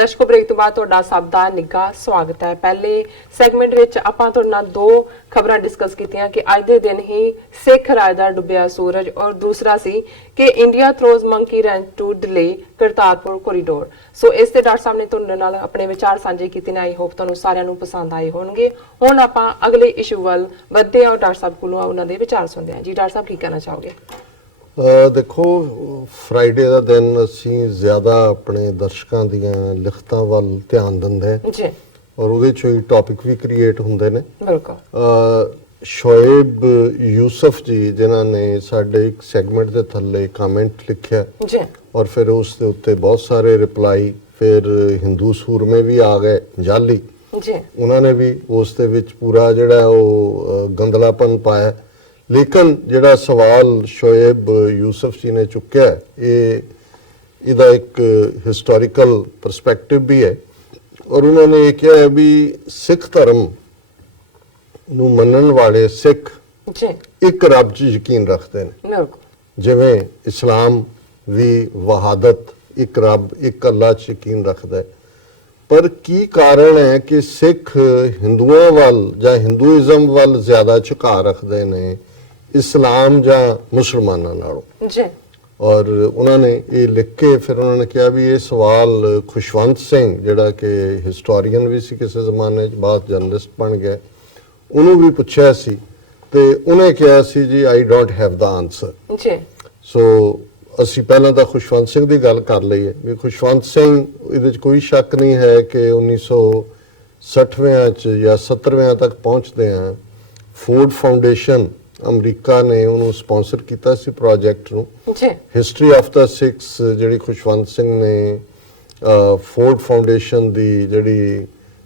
ਦਰਸ਼ਕੋ break ਤੋਂ ਬਾਅਦ ਤੁਹਾਡਾ ਸਭ ਦਾ ਨਿੱਘਾ ਸਵਾਗਤ ਹੈ। ਪਹਿਲੇ ਸੈਗਮੈਂਟ ਵਿੱਚ ਆਪਾਂ ਤੁਹਾਡੇ ਨਾਲ ਦੋ ਖਬਰਾਂ ਡਿਸਕਸ ਕੀਤੀਆਂ ਕਿ ਅੱਜ ਦੇ ਦਿਨ ਹੀ ਸਿੱਖ ਰਾਜ ਦਾ ਡੁੱਬਿਆ ਸੂਰਜ, ਔਰ ਦੂਸਰਾ ਸੀ ਕਿ India throws monkey wrench to delay Kartarpur corridor. So ਇਸ ਤੇ ਡਾਕਟਰ ਸਾਹਿਬ ਨੇ ਤੁਹਾਡੇ ਨਾਲ ਆਪਣੇ ਵਿਚਾਰ ਸਾਂਝੇ ਕੀਤੇ ਨੇ। ਆਈ ਹੋਪ ਤੁਹਾਨੂੰ ਸਾਰਿਆਂ ਨੂੰ ਪਸੰਦ ਆਏ ਹੋਣਗੇ। ਹੁਣ ਆਪਾਂ ਅਗਲੇ ਇਸ਼ੂ ਵੱਲ ਵਧਦੇ ਹਾਂ ਔਰ ਡਾਕਟਰ ਸਾਹਿਬ ਕੋਲੋਂ ਉਹਨਾਂ ਦੇ ਵਿਚਾਰ ਸੁਣਦੇ ਹਾਂ। ਜੀ ਡਾਕਟਰ ਸਾਹਿਬ ਕੀ ਕਹਿਣਾ ਚਾਹੋਗੇ? देखो फ्राइडे का दिन असी ज़्यादा अपने दर्शकों दियां लिखतां वल ध्यान दिंदे जी और उहदे चों ही टॉपिक भी क्रिएट हुंदे ने। बिल्कुल। शोएब यूसुफ जी जिन्हां ने साडे एक सैगमेंट दे थल्ले कमेंट लिखिया जी और फिर उस दे उत्ते बहुत सारे रिप्लाई, फिर हिंदू सूरमे भी आ गए जाली जी, उन्होंने भी उस दे विच पूरा जिहड़ा वो गंदलापन पाया। लेकिन जिहड़ा सवाल शोएब यूसुफ जी ने चुक्या इहदा एक हिस्टोरिकल परस्पैक्टिव भी है और उन्होंने ये कहा है भी सिख धर्म नूं मनण वाले सिख जी एक रब च यकीन रखते हैं, बिल्कुल। जिवें इस्लाम भी वहादत एक रब एक अल्लाह च यकीन रखता है। पर की कारण है कि सिख हिंदुओं वाल जां हिंदूइज़म वाल ज़्यादा झुकाव रखते हैं इस्लाम जां मुसलमानां नालों जी। और उन्होंने ये लिख के फिर उन्होंने कहा भी ये सवाल खुशवंत सिंह जिहड़ा कि हिस्टोरीयन भी सी किसी जमाने बाद जर्नलिस्ट बन गया उन्होंने भी पूछा सी ते उन्हें कहा सी जी I don't have the answer जी। सो असी पहला तो खुशवंत सिंह की गल कर लईए भी खुशवंत सिंह इहदे च कोई शक नहीं है कि 1960वें च या 70वें तक पहुँचते हैं फोर्ड फाउंडेशन अमरीका ने उन्होंने स्पॉन्सर किया सी प्रोजेक्ट नूं। हिस्टरी ऑफ द सिक्स जिहड़ी खुशवंत सिंह ने फोर्ड फाउंडेशन दी जिहड़ी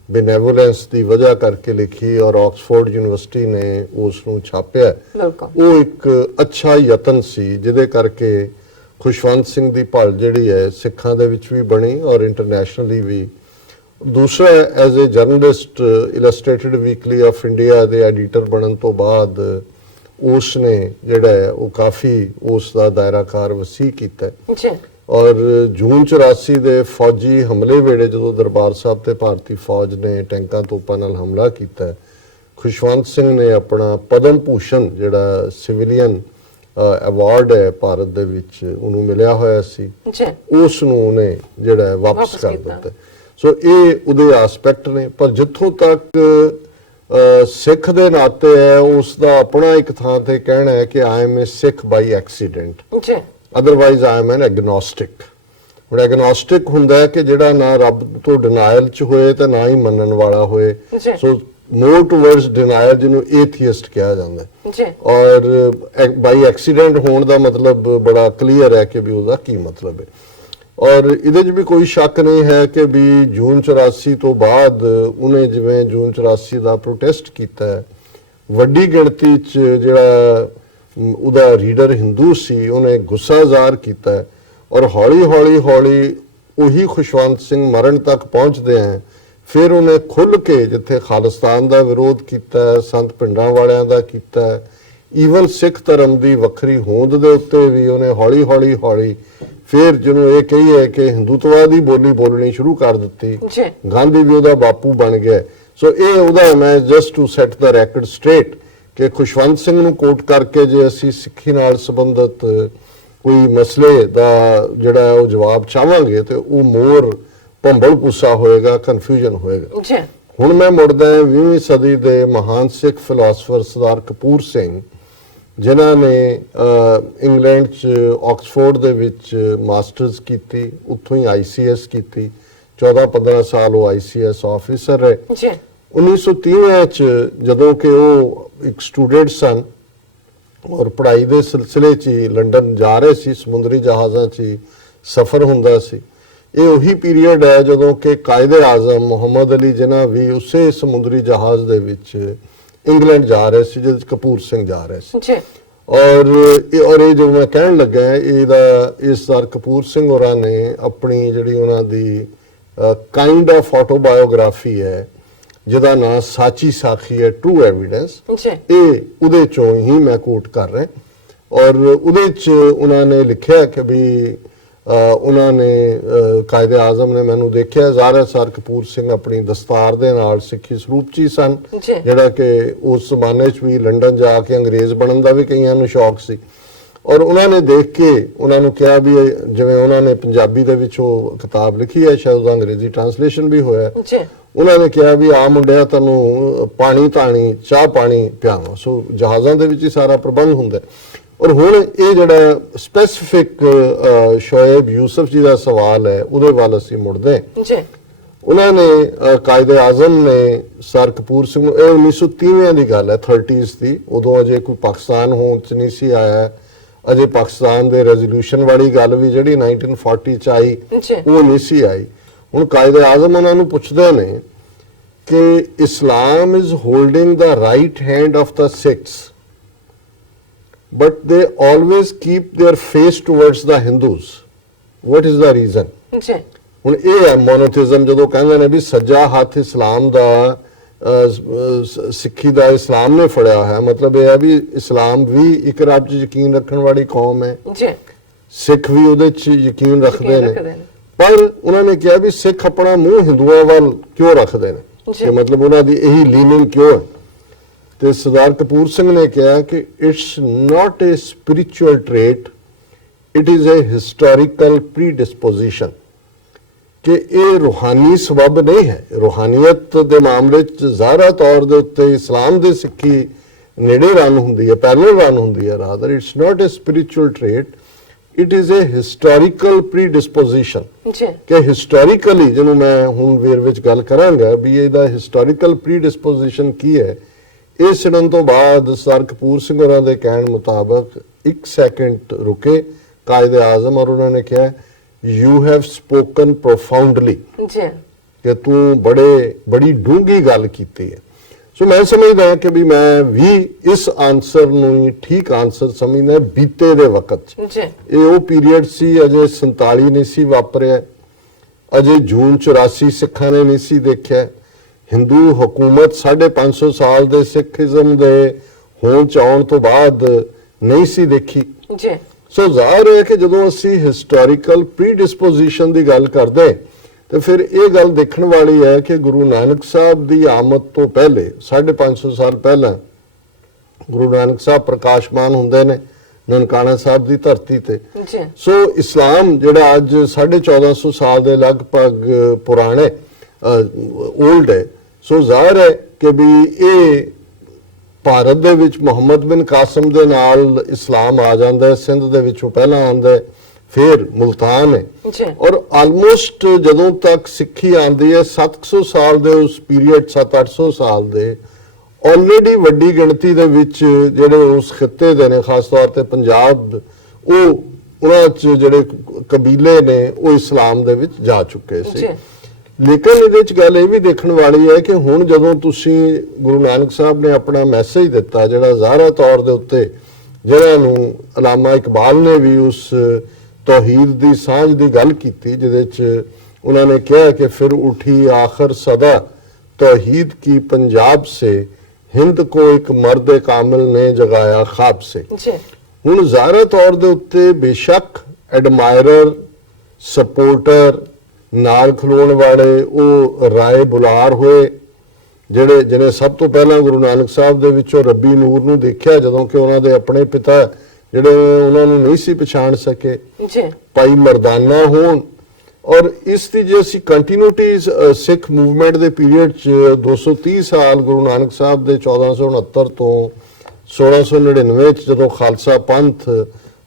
बेनेवोलेंस दी वजह करके लिखी और ऑक्सफोर्ड यूनिवर्सिटी ने उसनूं छापिया वो एक अच्छा यतन सी जिहदे करके खुशवंत सिंह दी भल जिहड़ी है सिखां दे विच भी बनी और इंटरनेशनली भी। दूसरा as a journalist Illustrated Weekly of India दे एडिटर बनन तो बाद उसने जिहड़ा है वो काफ़ी उसका दायराकार वसी किया और जून 84 दे फौजी हमले वेले जो दरबार साहब ते भारतीय फौज ने टैंकां तोपां नाल हमला किया खुशवंत सिंह ने अपना पद्म भूषण जिहड़ा सिविलियन अवार्ड है भारत दे विच उन्होंने मिलिया होया सी उसनूं उहने जिहड़ा है वापस कर दिता। सो ये उहदे एस्पैक्ट ने पर जिथों तक सिख दे नाते है उसका अपना एक थां ते कहना है कि I am a Sikh by accident otherwise I am an agnostic. हुण एग्नोस्टिक हुंदा है कि जिहड़ा ना रब तो डिनायल च होए ते ना ही मनण वाला होए। सो मोर टूवर्ड्स डिनायल जिन्हों एथियस्ट कहा जाता है और बाई एक्सीडेंट होने का मतलब बड़ा क्लीयर है कि भी उसका की मतलब है। और इहदे च भी कोई शक नहीं है कि भी जून 84 तो बाद उन्हें जिवें जून 84 का प्रोटेस्ट किया है वड्डी गिणती च जिहड़ा उहदा रीडर हिंदू सी उन्हें गुस्सा ज़ाहिर किया है और हौली हौली हौली उही खुशवंत सिंह मरण तक पहुँचते हैं फिर उन्हें खुल के जिथे खालिस्तान का विरोध किया संत पिंडां वालियां दा किया ईवन सिख धर्म की वक्री होंद दे उत्ते भी उन्हें हौली हौली हौली फिर जिन्होंने ये कही है कि हिंदुत्ववादी बोली बोलनी शुरू कर दी गांधी भी उहदा बापू बन गया। सो ये उहदा मैं just to set the record straight कि खुशवंत सिंह नूं कोट करके जे असी सिक्खी नाल संबंधित कोई मसले दा जिहड़ा वो जवाब चाहांगे तो वो मोर भंबल पुसा होएगा कन्फ्यूजन होएगा। हुण मैं मुड़दा 20वीं सदी के महान सिख फिलोसफर सरदार कपूर सिंह जिन्हां ने इंग्लैंड च ऑक्सफोर्ड दे विच मास्टर्स की उत्थों ही ICS की 14-15 साल वो ICS ऑफिसर रहे। 1930 च जदों कि वो एक स्टूडेंट सन और पढ़ाई के सिलसिले च लंडन जा रहे सी समुद्री जहाज़ां च सफ़र हुंदा सी। ये वही पीरीयड है जदों कि कायदे आज़म मुहम्मद अली जिन्ना भी उसे समुद्री जहाज़ दे विच इंग्लैंड जा रहे थे जिस कपूर सिंह जा रहे थे और ये जो मैं कहन लगा है इस बार कपूर सिंह होरां ने अपनी जिहड़ी उन्हां दी काइंड ऑफ ऑटोबायोग्राफी है जिहदा नाम साची साखी है ट्रू एविडेंस ये उहदे चों ही मैं कोट कर रहा और उहदे च उन्होंने लिखिया कि भी ਉਹਨਾਂ ਨੇ ਕਾਇਦੇ ਆਜ਼ਮ ਨੇ ਮੈਨੂੰ ਦੇਖਿਆ ਜ਼ਾਰਾ ਸਰ ਕਪੂਰ ਸਿੰਘ ਆਪਣੀ ਦਸਤਾਰ ਦੇ ਨਾਲ ਸਿੱਖੀ ਸਰੂਪ 'ਚ ਹੀ ਸਨ, ਜਿਹੜਾ ਕਿ ਉਸ ਜ਼ਮਾਨੇ 'ਚ ਵੀ ਲੰਡਨ ਜਾ ਕੇ ਅੰਗਰੇਜ਼ ਬਣਨ ਦਾ ਵੀ ਕਈਆਂ ਨੂੰ ਸ਼ੌਕ ਸੀ। ਔਰ ਉਹਨਾਂ ਨੇ ਦੇਖ ਕੇ ਉਹਨਾਂ ਨੂੰ ਕਿਹਾ ਵੀ ਜਿਵੇਂ ਉਹਨਾਂ ਨੇ ਪੰਜਾਬੀ ਦੇ ਵਿੱਚ ਉਹ ਕਿਤਾਬ ਲਿਖੀ ਹੈ, ਸ਼ਾਇਦ ਉਹਦਾ ਅੰਗਰੇਜ਼ੀ ਟ੍ਰਾਂਸਲੇਸ਼ਨ ਵੀ ਹੋਇਆ, ਉਹਨਾਂ ਨੇ ਕਿਹਾ ਵੀ ਆ ਮੁੰਡਿਆ ਤੈਨੂੰ ਪਾਣੀ ਧਾਣੀ ਚਾਹ ਪਾਣੀ ਪਿਆਵਾਂ। ਸੋ ਜਹਾਜ਼ਾਂ ਦੇ ਵਿੱਚ ਹੀ ਸਾਰਾ ਪ੍ਰਬੰਧ ਹੁੰਦਾ। ਔਰ ਹੁਣ ਇਹ ਜਿਹੜਾ ਸਪੈਸੀਫਿਕ ਸ਼ੋਏਬ ਯੂਸਫ ਜੀ ਦਾ ਸਵਾਲ ਹੈ ਉਹਦੇ ਵੱਲ ਅਸੀਂ ਮੁੜਦੇ ਹਾਂ। ਉਹਨਾਂ ਨੇ ਕਾਇਦੇ ਆਜ਼ਮ ਨੇ ਸਰ ਕਪੂਰ ਸਿੰਘ ਨੂੰ, ਇਹ 1930 ਦੀ ਗੱਲ ਹੈ, 30s ਦੀ, ਉਦੋਂ ਅਜੇ ਕੋਈ ਪਾਕਿਸਤਾਨ ਹੋਣ 'ਚ ਨਹੀਂ ਸੀ ਆਇਆ, ਅਜੇ ਪਾਕਿਸਤਾਨ ਦੇ ਰੈਜ਼ੋਲੂਸ਼ਨ ਵਾਲੀ ਗੱਲ ਵੀ ਜਿਹੜੀ 1940 ਚ ਆਈ ਉਹ ਨਹੀਂ ਸੀ ਆਈ। ਹੁਣ ਕਾਇਦੇ ਆਜ਼ਮ ਉਹਨਾਂ ਨੂੰ ਪੁੱਛਦੇ ਨੇ ਕਿ Islam is holding the right hand of the Sikhs but they always keep their face towards the Hindus, what is the reason? ਹੁਣ ਇਹ ਹੈ ਮੋਨੋਥਿਜ਼ਮ, ਜਦੋਂ ਕਹਿੰਦੇ ਨੇ ਵੀ ਸੱਜਾ ਹੱਥ ਇਸਲਾਮ ਦਾ ਸਿੱਖੀ ਦਾ ਇਸਲਾਮ ਨੇ ਫੜਿਆ ਹੈ, ਮਤਲਬ ਇਹ ਹੈ ਵੀ ਇਸਲਾਮ ਵੀ ਇੱਕ ਰੱਬ 'ਚ ਯਕੀਨ ਰੱਖਣ ਵਾਲੀ ਕੌਮ ਹੈ, ਸਿੱਖ ਵੀ ਉਹਦੇ 'ਚ ਯਕੀਨ ਰੱਖਦੇ ਨੇ। ਪਰ ਉਹਨਾਂ ਨੇ ਕਿਹਾ ਵੀ ਸਿੱਖ ਆਪਣਾ ਮੂੰਹ ਹਿੰਦੂਆਂ ਵੱਲ ਕਿਉਂ ਰੱਖਦੇ ਨੇ, ਕਿ ਮਤਲਬ ਉਹਨਾਂ ਦੀ ਇਹੀ ਲੀਨਿੰਗ ਕਿਉਂ ਹੈ? ਤੇ ਸਰਦਾਰ ਕਪੂਰ ਸਿੰਘ ਨੇ ਕਿਹਾ ਕਿ it's not a spiritual trait, it is a historical predisposition, ਕਿ ਇਹ ਰੂਹਾਨੀ ਸਬਬ ਨਹੀਂ ਹੈ। ਰੂਹਾਨੀਅਤ ਦੇ ਮਾਮਲੇ 'ਚ ਜ਼ਾਹਰਾ ਤੌਰ ਦੇ ਉੱਤੇ ਇਸਲਾਮ ਦੇ ਸਿੱਖੀ ਨੇੜੇ ਰਨ ਹੁੰਦੀ ਹੈ, ਪੈਰਲਲ ਰਨ ਹੁੰਦੀ ਹੈ। Rather it's not a spiritual trait, it is a historical predisposition, ਕਿ ਹਿਸਟੋਰੀਕਲੀ, ਜਿਹਨੂੰ ਮੈਂ ਹੁਣ ਵੇਰ ਵਿੱਚ ਗੱਲ ਕਰਾਂਗਾ ਵੀ ਇਹਦਾ ਹਿਸਟੋਰੀਕਲ ਪ੍ਰੀਡਿਸਪੋਜੀਸ਼ਨ ਕੀ ਹੈ। ਇਹ ਸੁਣਨ ਤੋਂ ਬਾਅਦ ਸਰ ਕਪੂਰ ਸਿੰਘ ਹੋਰਾਂ ਦੇ ਕਹਿਣ ਮੁਤਾਬਕ 1 ਸੈਕਿੰਡ ਰੁਕੇ ਕਾਇਦੇ ਆਜ਼ਮ, ਔਰ ਉਹਨਾਂ ਨੇ ਕਿਹਾ You have spoken profoundly, ਕਿ ਤੂੰ ਬੜੀ ਡੂੰਘੀ ਗੱਲ ਕੀਤੀ ਹੈ। ਸੋ ਮੈਂ ਸਮਝਦਾ ਕਿ ਵੀ ਮੈਂ ਵੀ ਇਸ ਆਨਸਰ ਨੂੰ ਹੀ ਠੀਕ ਆਨਸਰ ਸਮਝਦਾ ਬੀਤੇ ਦੇ ਵਕਤ 'ਚ। ਇਹ ਉਹ ਪੀਰੀਅਡ ਸੀ, ਅਜੇ 47 ਨਹੀਂ ਸੀ ਵਾਪਰਿਆ, ਅਜੇ ਜੂਨ 84 ਸਿੱਖਾਂ ਨੇ ਨਹੀਂ ਸੀ ਦੇਖਿਆ, ਹਿੰਦੂ ਹਕੂਮਤ 550 ਸਾਲ ਦੇ ਸਿੱਖੀਜ਼ਮ ਦੇ ਹੋਂਦ 'ਚ ਆਉਣ ਤੋਂ ਬਾਅਦ ਨਹੀਂ ਸੀ ਦੇਖੀ। ਸੋ ਜ਼ਾਹਿਰ ਹੈ ਕਿ ਜਦੋਂ ਅਸੀਂ ਹਿਸਟੋਰੀਕਲ ਪ੍ਰੀਡਿਸਪੋਜੀਸ਼ਨ ਦੀ ਗੱਲ ਕਰਦੇ ਤੇ ਫਿਰ ਇਹ ਗੱਲ ਦੇਖਣ ਵਾਲੀ ਹੈ ਕਿ ਗੁਰੂ ਨਾਨਕ ਸਾਹਿਬ ਦੀ ਆਮਦ ਤੋਂ ਪਹਿਲੇ 550 ਸਾਲ ਪਹਿਲਾਂ ਗੁਰੂ ਨਾਨਕ ਸਾਹਿਬ ਪ੍ਰਕਾਸ਼ਮਾਨ ਹੁੰਦੇ ਨੇ ਨਨਕਾਣਾ ਸਾਹਿਬ ਦੀ ਧਰਤੀ ਤੇ। ਸੋ ਇਸਲਾਮ ਜਿਹੜਾ ਅੱਜ 1450 ਸਾਲ ਦੇ ਲਗਭਗ ਪੁਰਾਣੇ 올ਡ ਹੈ, ਸੋ ਜ਼ਾਹਿਰ ਹੈ ਕਿ ਵੀ ਇਹ ਭਾਰਤ ਦੇ ਵਿੱਚ ਮੁਹੰਮਦ ਬਿਨ ਕਾਸਮ ਦੇ ਨਾਲ ਇਸਲਾਮ ਆ ਜਾਂਦਾ ਹੈ, ਸਿੰਧ ਦੇ ਵਿੱਚੋਂ ਪਹਿਲਾਂ ਆਉਂਦਾ ਹੈ, ਫਿਰ ਮੁਲਤਾਨ ਹੈ। ਔਰ ਆਲਮੋਸਟ ਜਦੋਂ ਤੱਕ ਸਿੱਖੀ ਆਉਂਦੀ ਹੈ 700 ਸਾਲ ਦੇ ਉਸ ਪੀਰੀਅਡ 700-800 ਸਾਲ ਦੇ ਆਲਰੇਡੀ ਵੱਡੀ ਗਿਣਤੀ ਦੇ ਵਿੱਚ ਜਿਹੜੇ ਉਸ ਖਿੱਤੇ ਦੇ ਨੇ, ਖਾਸ ਤੌਰ ਤੇ ਪੰਜਾਬ, ਉਹਨਾਂ 'ਚ ਜਿਹੜੇ ਕਬੀਲੇ ਨੇ ਉਹ ਇਸਲਾਮ ਦੇ ਵਿੱਚ ਜਾ ਚੁੱਕੇ ਸੀ। ਲੇਕਿਨ ਇਹਦੇ 'ਚ ਗੱਲ ਇਹ ਵੀ ਦੇਖਣ ਵਾਲੀ ਹੈ ਕਿ ਹੁਣ ਜਦੋਂ ਤੁਸੀਂ ਗੁਰੂ ਨਾਨਕ ਸਾਹਿਬ ਨੇ ਆਪਣਾ ਮੈਸੇਜ ਦਿੱਤਾ, ਜਿਹੜਾ ਜ਼ਾਹਰਾ ਤੌਰ ਦੇ ਉੱਤੇ ਜਿਹਨਾਂ ਨੂੰ ਅਲਾਮਾ ਇਕਬਾਲ ਨੇ ਵੀ ਉਸ ਤੌਹੀਦ ਦੀ ਸਾਂਝ ਦੀ ਗੱਲ ਕੀਤੀ, ਜਿਹਦੇ 'ਚ ਉਹਨਾਂ ਨੇ ਕਿਹਾ ਕਿ ਫਿਰ ਉਠੀ ਆਖਰ ਸਦਾ तौहीद की पंजाब से हिंद को एक मर्द कामिल ने जगाया ख्वाब से। हुण ज़ाहिर तौर दे उत्ते बेशक एडमायरर सपोर्टर नाल खलोण वाले वो राय बुलार होए ਜਿਹੜੇ ਜਿਹਨੇ ਸਭ ਤੋਂ ਪਹਿਲਾਂ ਗੁਰੂ ਨਾਨਕ ਸਾਹਿਬ ਦੇ ਵਿੱਚੋਂ ਰੱਬੀ ਨੂਰ ਨੂੰ ਦੇਖਿਆ, ਜਦੋਂ ਕਿ ਉਹਨਾਂ ਦੇ ਆਪਣੇ ਪਿਤਾ ਜਿਹੜੇ ਉਹਨਾਂ ਨੂੰ ਨਹੀਂ ਸੀ ਪਛਾਣ ਸਕੇ, ਭਾਈ ਮਰਦਾਨਾ ਹੋਣ। ਔਰ ਇਸ ਦੀ ਜੇ ਅਸੀਂ ਕੰਟੀਨਿਊਟੀ ਸਿੱਖ ਮੂਵਮੈਂਟ ਦੇ ਪੀਰੀਅਡ 'ਚ 230 ਸਾਲ ਗੁਰੂ ਨਾਨਕ ਸਾਹਿਬ ਦੇ 1469 ਤੋਂ 1699 'ਚ ਜਦੋਂ ਖਾਲਸਾ ਪੰਥ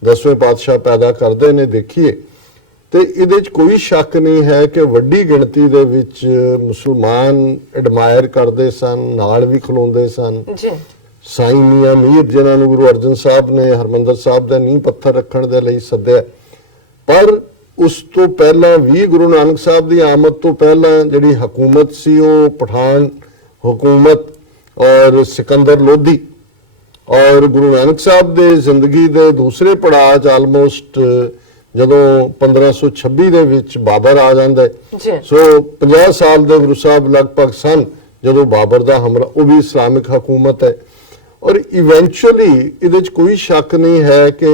10ਵੇਂ ਪਾਤਸ਼ਾਹ ਪੈਦਾ ਕਰਦੇ ਨੇ ਦੇਖੀਏ, ਤੇ ਇਹਦੇ 'ਚ ਕੋਈ ਸ਼ੱਕ ਨਹੀਂ ਹੈ ਕਿ ਵੱਡੀ ਗਿਣਤੀ ਦੇ ਵਿੱਚ ਮੁਸਲਮਾਨ ਐਡਮਾਇਰ ਕਰਦੇ ਸਨ, ਨਾਲ ਵੀ ਖਲੋਂਦੇ ਸਨ। ਸਾਈਂ ਮੀਆਂ ਮੀਰ ਜਿਨ੍ਹਾਂ ਨੂੰ ਗੁਰੂ ਅਰਜਨ ਸਾਹਿਬ ਨੇ ਹਰਮੰਦਰ ਸਾਹਿਬ ਦਾ ਨੀਂਹ ਪੱਥਰ ਰੱਖਣ ਦੇ ਲਈ ਸੱਦਿਆ, ਪਰ ਉਸ ਤੋਂ ਪਹਿਲਾਂ ਵੀ ਗੁਰੂ ਨਾਨਕ ਸਾਹਿਬ ਦੀ ਆਮਦ ਤੋਂ ਪਹਿਲਾਂ ਜਿਹੜੀ ਹਕੂਮਤ ਸੀ ਉਹ ਪਠਾਨ ਹਕੂਮਤ ਔਰ ਸਿਕੰਦਰ ਲੋਧੀ, ਔਰ ਗੁਰੂ ਨਾਨਕ ਸਾਹਿਬ ਦੇ ਜ਼ਿੰਦਗੀ ਦੇ ਦੂਸਰੇ ਪੜਾਅ 'ਚ ਆਲਮੋਸਟ ਜਦੋਂ 1526 ਦੇ ਵਿੱਚ ਬਾਬਰ ਆ ਜਾਂਦਾ ਹੈ। ਸੋ 50 ਸਾਲ ਦੇ ਗੁਰੂ ਸਾਹਿਬ ਲਗਭਗ ਸਨ ਜਦੋਂ ਬਾਬਰ ਦਾ ਹਮਲਾ, ਉਹ ਵੀ ਇਸਲਾਮਿਕ ਹਕੂਮਤ ਹੈ। ਔਰ ਇਵੈਂਚੁਅਲੀ ਇਹਦੇ 'ਚ ਕੋਈ ਸ਼ੱਕ ਨਹੀਂ ਹੈ ਕਿ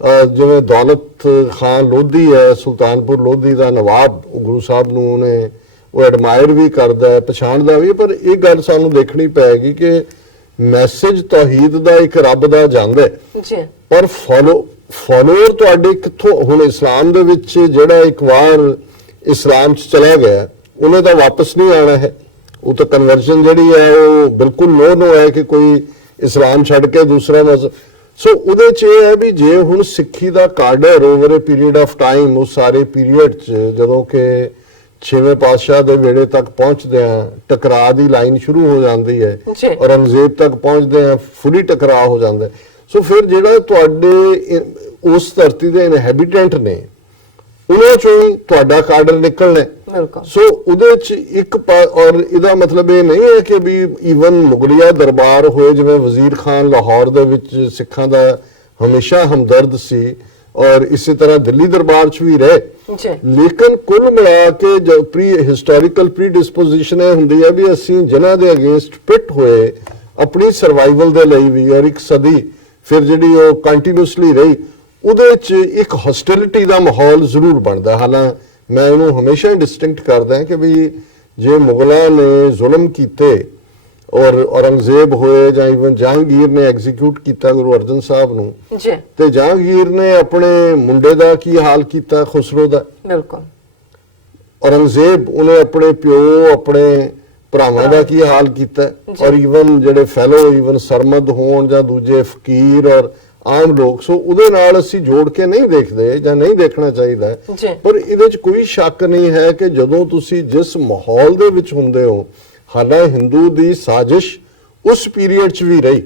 ਜਿਵੇਂ ਦੌਲਤ ਖਾਨ ਲੋਧੀ ਹੈ, ਸੁਲਤਾਨਪੁਰ ਲੋਧੀ ਦਾ ਨਵਾਬ, ਉਹ ਗੁਰੂ ਸਾਹਿਬ ਨੂੰ ਉਹਨੇ ਉਹ ਐਡਮਾਇਰ ਵੀ ਕਰਦਾ ਹੈ, ਪਛਾਣਦਾ ਵੀ, ਪਰ ਇਹ ਗੱਲ ਸਾਨੂੰ ਦੇਖਣੀ ਪਏਗੀ ਕਿ ਮੈਸੇਜ ਤੌਹੀਦ ਦਾ ਇੱਕ ਰੱਬ ਦਾ ਜਾਂਦਾ ਹੈ ਜੀ, ਪਰ ਫੋਲੋਅਰ ਤੁਹਾਡੇ ਕਿੱਥੋਂ? ਹੁਣ ਇਸਲਾਮ ਦੇ ਵਿੱਚ ਜਿਹੜਾ ਇੱਕ ਵਾਰ ਇਸਲਾਮ 'ਚ ਚਲਾ ਗਿਆ ਉਹਨੇ ਤਾਂ ਵਾਪਸ ਨਹੀਂ ਆਣਾ ਹੈ, ਉਹ ਤਾਂ ਕਨਵਰਜਨ ਜਿਹੜੀ ਹੈ ਉਹ ਬਿਲਕੁਲ ਨੋ ਹੈ ਕਿ ਕੋਈ ਇਸਲਾਮ ਛੱਡ ਕੇ ਦੂਸਰਾ ਮਜ਼ਹਬ। ਸੋ ਉਹਦੇ 'ਚ ਇਹ ਹੈ ਵੀ ਜੇ ਹੁਣ ਸਿੱਖੀ ਦਾ cadre over a period of time, ਉਸ ਸਾਰੇ ਪੀਰੀਅਡ 'ਚ ਜਦੋਂ ਕਿ 6ਵੇਂ ਪਾਤਸ਼ਾਹ ਦੇ ਵੇੜੇ ਤੱਕ ਪਹੁੰਚਦੇ ਆ ਟਕਰਾਅ ਦੀ ਲਾਈਨ ਸ਼ੁਰੂ ਹੋ ਜਾਂਦੀ ਹੈ, ਔਰੰਗਜ਼ੇਬ ਤੱਕ ਪਹੁੰਚਦੇ ਆ ਫੁੱਲੀ ਟਕਰਾਅ ਹੋ ਜਾਂਦਾ। ਸੋ ਫਿਰ ਜਿਹੜਾ ਤੁਹਾਡੇ ਉਸ ਧਰਤੀ ਦੇ ਇਨਹੈਬੀਟੈਂਟ ਨੇ ਉਹਨਾਂ ਚੋਂ ਹੀ ਤੁਹਾਡਾ ਕਾਡਰ ਨਿਕਲਣਾ। ਸੋ ਉਹਦੇ ਚ ਇੱਕ ਔਰ ਇਹਦਾ ਮਤਲਬ ਇਹ ਨਹੀਂ ਹੈ ਕਿ ਵੀ ਈਵਨ ਮੁਗਲਿਆ ਦਰਬਾਰ ਹੋਏ, ਜਿਵੇਂ ਵਜ਼ੀਰ ਖਾਨ ਲਾਹੌਰ ਦੇ ਵਿੱਚ ਸਿੱਖਾਂ ਦਾ ਹਮੇਸ਼ਾ ਹਮਦਰਦ ਸੀ ਔਰ ਇਸੇ ਤਰ੍ਹਾਂ ਦਿੱਲੀ ਦਰਬਾਰ ਚ ਵੀ ਰਹੇ, ਲੇਕਿਨ ਕੁੱਲ ਮਿਲਾ ਕੇ ਜੋ ਹਿਸਟੋਰੀਕਲ ਪ੍ਰੀਡਿਸਪੋਜੀਸ਼ਨ ਇਹ ਹੁੰਦੀ ਹੈ ਵੀ ਅਸੀਂ ਜਿਨ੍ਹਾਂ ਦੇ ਅਗੇਂਸਟ ਪਿਟ ਹੋਏ ਆਪਣੀ ਸਰਵਾਈਵਲ ਦੇ ਲਈ ਵੀ, ਔਰ ਇੱਕ ਸਦੀ ਫਿਰ ਜਿਹੜੀ ਉਹ ਕੰਟੀਨਿਊਸਲੀ ਰਹੀ, ਉਹਦੇ 'ਚ ਇੱਕ ਹੌਸਟਿਲਿਟੀ ਦਾ ਮਾਹੌਲ ਜ਼ਰੂਰ ਬਣਦਾ। ਹਾਲਾਂਕਿ ਮੈਂ ਇਹਨੂੰ ਹਮੇਸ਼ਾ ਹੀ ਡਿਸਟਿੰਕਟ ਕਰਦਾ ਕਿ ਵੀ ਜੇ ਮੁਗਲਾਂ ਨੇ ਜ਼ੁਲਮ ਕੀਤੇ ਔਰ ਔਰੰਗਜ਼ੇਬ ਹੋਏ ਜਾਂ ਇਵਨ ਜਹਾਂਗੀਰ ਨੇ ਐਗਜ਼ੀਕਿਊਟ ਕੀਤਾ ਗੁਰੂ ਅਰਜਨ ਸਾਹਿਬ ਨੂੰ, ਤੇ ਜਹਾਂਗੀਰ ਨੇ ਆਪਣੇ ਮੁੰਡੇ ਦਾ ਕੀ ਹਾਲ ਕੀਤਾ, ਖੁਸਰੋ ਦਾ। ਬਿਲਕੁਲ। ਔਰੰਗਜ਼ੇਬ ਉਹਨੇ ਆਪਣੇ ਪਿਓ ਆਪਣੇ ਭਰਾਵਾਂ ਦਾ ਕੀ ਹਾਲ ਕੀਤਾ, ਔਰ ਇਵਨ ਜਿਹੜੇ ਫੈਲੋ ਇਵਨ ਸਰਮਦ ਹੋਣ ਜਾਂ ਦੂਜੇ ਫਕੀਰ ਔਰ ਆਮ ਲੋਕ, ਸੋ ਉਹਦੇ ਨਾਲ ਅਸੀਂ ਜੋੜ ਕੇ ਨਹੀਂ ਦੇਖਦੇ ਜਾਂ ਨਹੀਂ ਦੇਖਣਾ ਚਾਹੀਦਾ। ਪਰ ਇਹਦੇ 'ਚ ਕੋਈ ਸ਼ੱਕ ਨਹੀਂ ਹੈ ਕਿ ਜਦੋਂ ਤੁਸੀਂ ਜਿਸ ਮਾਹੌਲ ਦੇ ਵਿੱਚ ਹੁੰਦੇ ਹੋ, ਹਾਲਾਂਕਿ ਹਿੰਦੂ ਦੀ ਸਾਜ਼ਿਸ਼ ਉਸ ਪੀਰੀਅਡ 'ਚ ਵੀ ਰਹੀ,